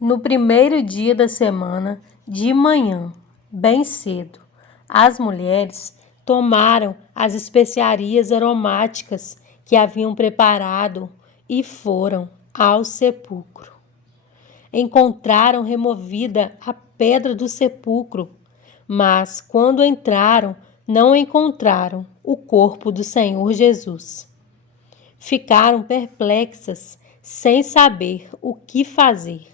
No primeiro dia da semana, de manhã, bem cedo, as mulheres tomaram as especiarias aromáticas que haviam preparado e foram ao sepulcro. Encontraram removida a pedra do sepulcro, mas quando entraram, não encontraram o corpo do Senhor Jesus. Ficaram perplexas, sem saber o que fazer.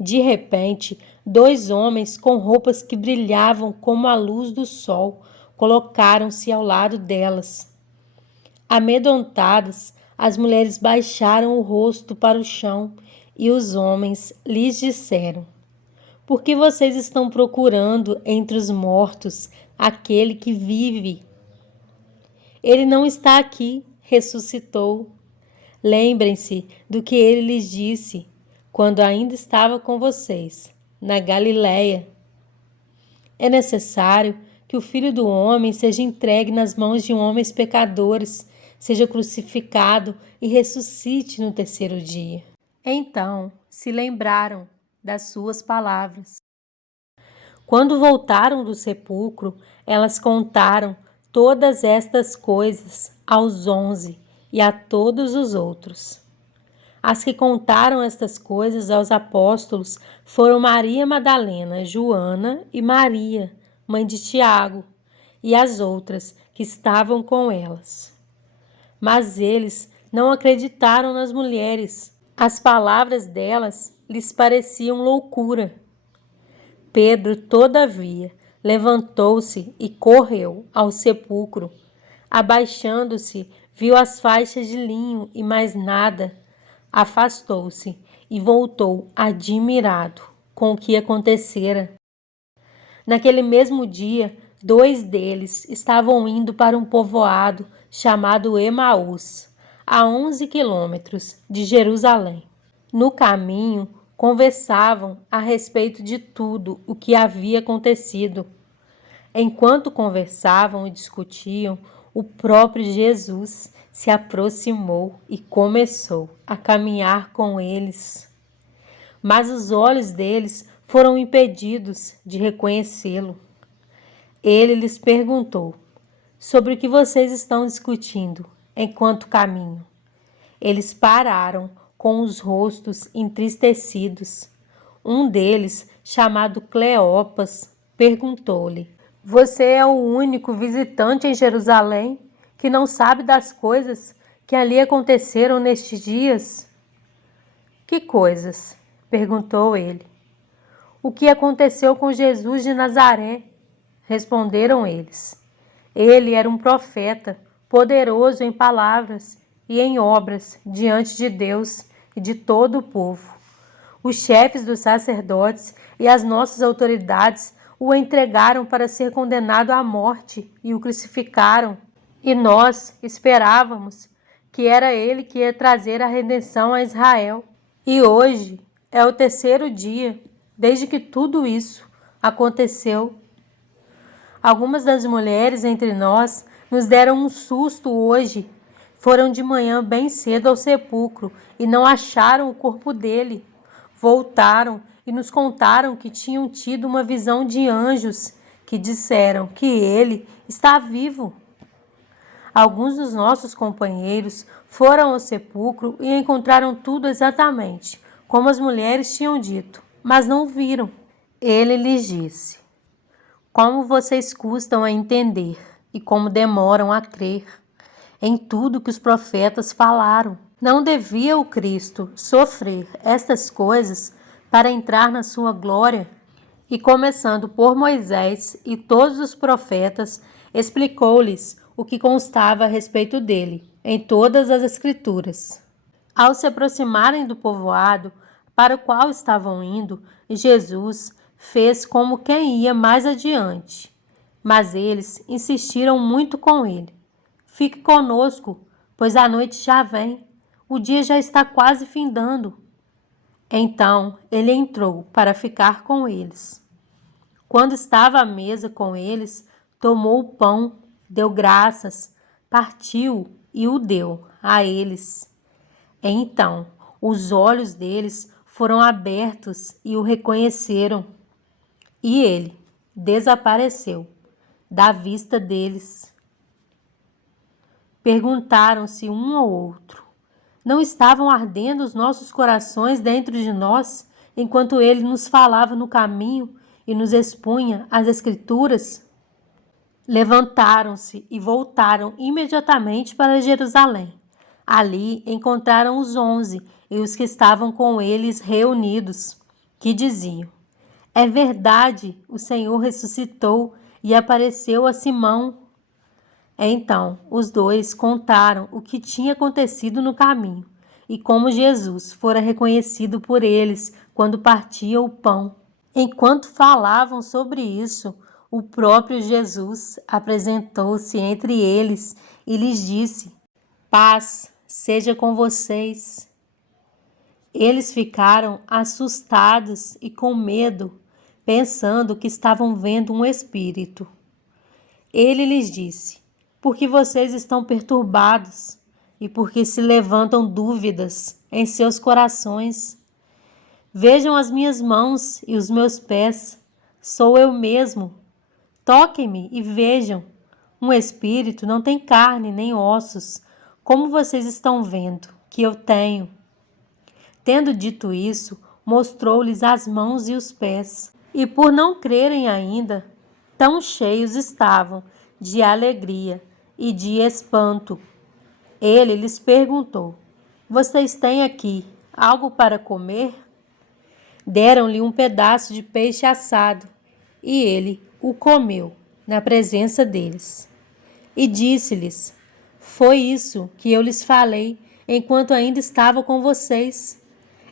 De repente, 2 homens com roupas que brilhavam como a luz do sol colocaram-se ao lado delas. Amedrontadas, as mulheres baixaram o rosto para o chão e os homens lhes disseram: Por que vocês estão procurando entre os mortos aquele que vive? Ele não está aqui, ressuscitou. Lembrem-se do que ele lhes disse quando ainda estava com vocês, na Galiléia. É necessário que o Filho do Homem seja entregue nas mãos de homens pecadores, seja crucificado e ressuscite no terceiro dia. Então se lembraram das suas palavras. Quando voltaram do sepulcro, elas contaram todas estas coisas aos 11 e a todos os outros. As que contaram estas coisas aos apóstolos foram Maria Madalena, Joana e Maria, mãe de Tiago, e as outras que estavam com elas. Mas eles não acreditaram nas mulheres. As palavras delas lhes pareciam loucura. Pedro, todavia, levantou-se e correu ao sepulcro. Abaixando-se, viu as faixas de linho e mais nada. Afastou-se e voltou admirado com o que acontecera. Naquele mesmo dia, 2 deles estavam indo para um povoado chamado Emaús, a 11 quilômetros de Jerusalém. No caminho, conversavam a respeito de tudo o que havia acontecido. Enquanto conversavam e discutiam, o próprio Jesus se aproximou e começou a caminhar com eles. Mas os olhos deles foram impedidos de reconhecê-lo. Ele lhes perguntou: Sobre o que vocês estão discutindo enquanto caminham? Eles pararam com os rostos entristecidos. Um deles, chamado Cleopas, perguntou-lhe: Você é o único visitante em Jerusalém que não sabe das coisas que ali aconteceram nestes dias? Que coisas? Perguntou ele. O que aconteceu com Jesus de Nazaré? Responderam eles. Ele era um profeta, poderoso em palavras e em obras diante de Deus e de todo o povo. Os chefes dos sacerdotes e as nossas autoridades o entregaram para ser condenado à morte e o crucificaram. E nós esperávamos que era ele que ia trazer a redenção a Israel. E hoje é o terceiro dia desde que tudo isso aconteceu. Algumas das mulheres entre nós nos deram um susto hoje. Foram de manhã bem cedo ao sepulcro e não acharam o corpo dele. Voltaram e nos contaram que tinham tido uma visão de anjos que disseram que ele está vivo. Alguns dos nossos companheiros foram ao sepulcro e encontraram tudo exatamente como as mulheres tinham dito, mas não viram. Ele lhes disse: Como vocês custam a entender e como demoram a crer em tudo que os profetas falaram. Não devia o Cristo sofrer estas coisas para entrar na sua glória? E começando por Moisés e todos os profetas, explicou-lhes o que constava a respeito dele, em todas as Escrituras. Ao se aproximarem do povoado para o qual estavam indo, Jesus fez como quem ia mais adiante. Mas eles insistiram muito com ele. Fique conosco, pois a noite já vem. O dia já está quase findando. Então ele entrou para ficar com eles. Quando estava à mesa com eles, tomou o pão, deu graças, partiu e o deu a eles. Então os olhos deles foram abertos e o reconheceram, e ele desapareceu da vista deles. Perguntaram-se um ao outro: não estavam ardendo os nossos corações dentro de nós, enquanto ele nos falava no caminho e nos expunha as Escrituras? Levantaram-se e voltaram imediatamente para Jerusalém. Ali encontraram os 11 e os que estavam com eles reunidos, que diziam: é verdade, o Senhor ressuscitou e apareceu a Simão. Então, os dois contaram o que tinha acontecido no caminho e como Jesus fora reconhecido por eles quando partia o pão. Enquanto falavam sobre isso, o próprio Jesus apresentou-se entre eles e lhes disse: paz seja com vocês. Eles ficaram assustados e com medo, pensando que estavam vendo um espírito. Ele lhes disse: por que vocês estão perturbados e por que se levantam dúvidas em seus corações? Vejam as minhas mãos e os meus pés, sou eu mesmo. Toquem-me e vejam. Um espírito não tem carne nem ossos, como vocês estão vendo que eu tenho. Tendo dito isso, mostrou-lhes as mãos e os pés. E por não crerem ainda, tão cheios estavam de alegria e de espanto. Ele lhes perguntou: vocês têm aqui algo para comer? Deram-lhe um pedaço de peixe assado, e ele o comeu na presença deles. E disse-lhes: foi isso que eu lhes falei enquanto ainda estava com vocês.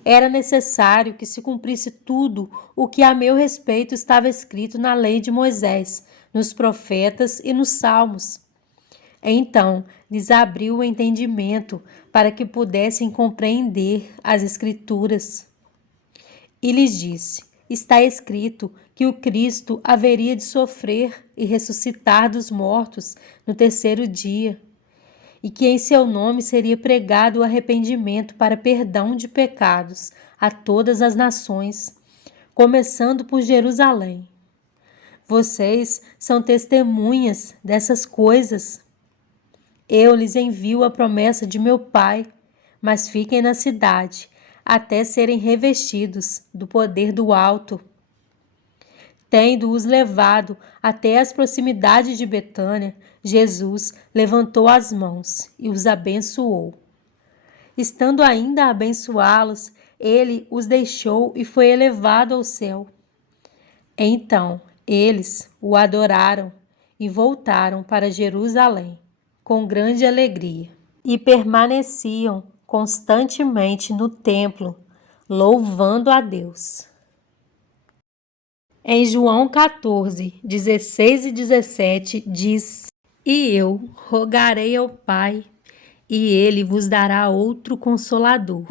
Era necessário que se cumprisse tudo o que a meu respeito estava escrito na lei de Moisés, nos profetas e nos salmos. Então lhes abriu o entendimento para que pudessem compreender as Escrituras. E lhes disse: está escrito que o Cristo haveria de sofrer e ressuscitar dos mortos no terceiro dia, e que em seu nome seria pregado o arrependimento para perdão de pecados a todas as nações, começando por Jerusalém. Vocês são testemunhas dessas coisas. Eu lhes envio a promessa de meu Pai, mas fiquem na cidade até serem revestidos do poder do alto. Tendo-os levado até as proximidades de Betânia, Jesus levantou as mãos e os abençoou. Estando ainda a abençoá-los, ele os deixou e foi elevado ao céu. Então eles o adoraram e voltaram para Jerusalém com grande alegria e permaneciam constantemente no templo, louvando a Deus. Em João 14, 16 e 17 diz: e eu rogarei ao Pai, e ele vos dará outro Consolador,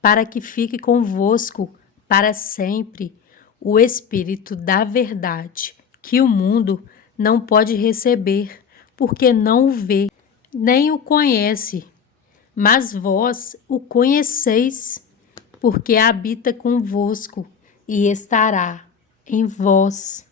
para que fique convosco para sempre, o Espírito da verdade, que o mundo não pode receber, porque não o vê, nem o conhece. Mas vós o conheceis, porque habita convosco e estará em vós.